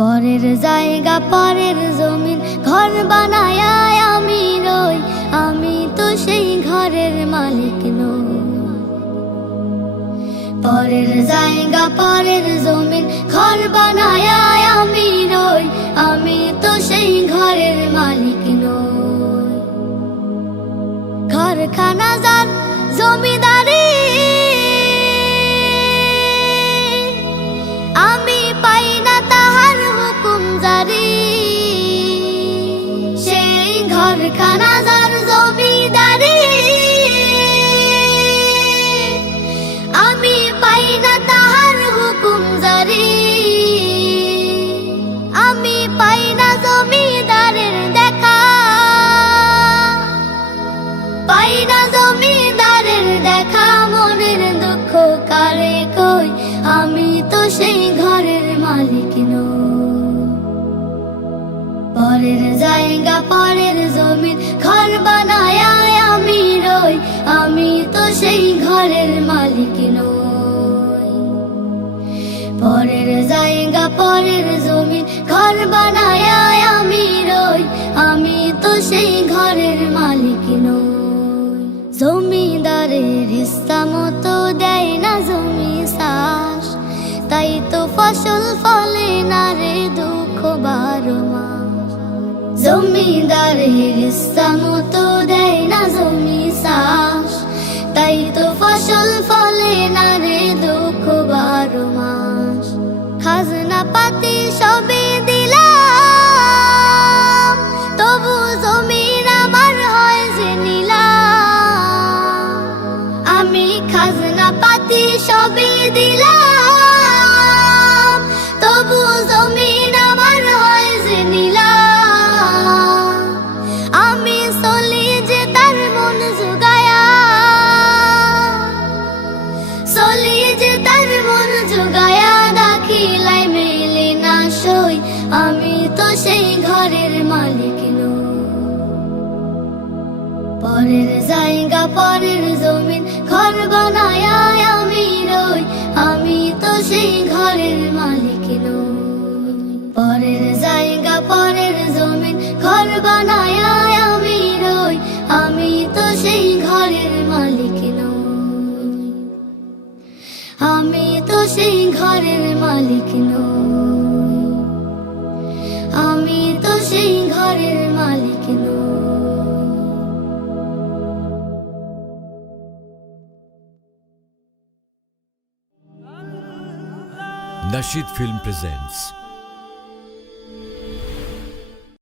পরের জায়গা পরের জমিন ঘর বানায় আমি রই, আমি তো সেই ঘরের মালিক নই। পরের জায়গা পরের জমিন ঘর বানায় আমি রই, আমি তো সেই ঘরের মালিক নই। ঘরখানা যার জমিদারি আমি পাই না তাহার হুকুম জারি, সেই ঘরখানা যার জমিদারি আমি পাই না তাহার হুকুম জারি। আমি পাই না জমিদারের দেখা, পাই না জমিদারের দেখা, মনের দুঃখ কারে কই, আমি তো সেই ঘরের মালিক নই। পরের জায়গা পরের জমিন ঘর বানায় আমি রই, আমি তো সেই ঘরের মালিক নই। পরের জায়গা পরের জমিন ঘর বানায় আমি রই, আমি তো সেই ঘরের মালিক নই। জমিদারের ইচ্ছা মতো দেয় না জমি চাষ, তাই তো ফসল ফলে না রে দুঃখ 12 মাস। জমিদারের ইচ্ছা মতো দেয় না জমি চাষ, তাই তো ফসল ফলে না রে দুঃখ 12 মাস। খাজনা পাতি সবে দিলাম, তবু জমির আমার হয় যে নিলাম। আমি খাজনা পাতি সবে দিলাম, তবু জমির আমার হয় যে নিলাম। আমি চলি যে তার মন জুগায়া, চলি যে তার মন জুগায়া, দাখিলাই মেলে না সই, আমি তো সেই ঘরের মালিক নই। পরের জায়গা পরের জমিন ঘর বানায় আমি রই, আমি তো সেই ঘরের মালিক নই। পরের জায়গা পরের জমিন ঘর বানায় আমি রই, আমি তো সেই ঘরের মালিক নই। আমি তো সেই ঘরের মালিক নই, আমি তো সেই ঘরের মালিক নই। Nasheed Film presents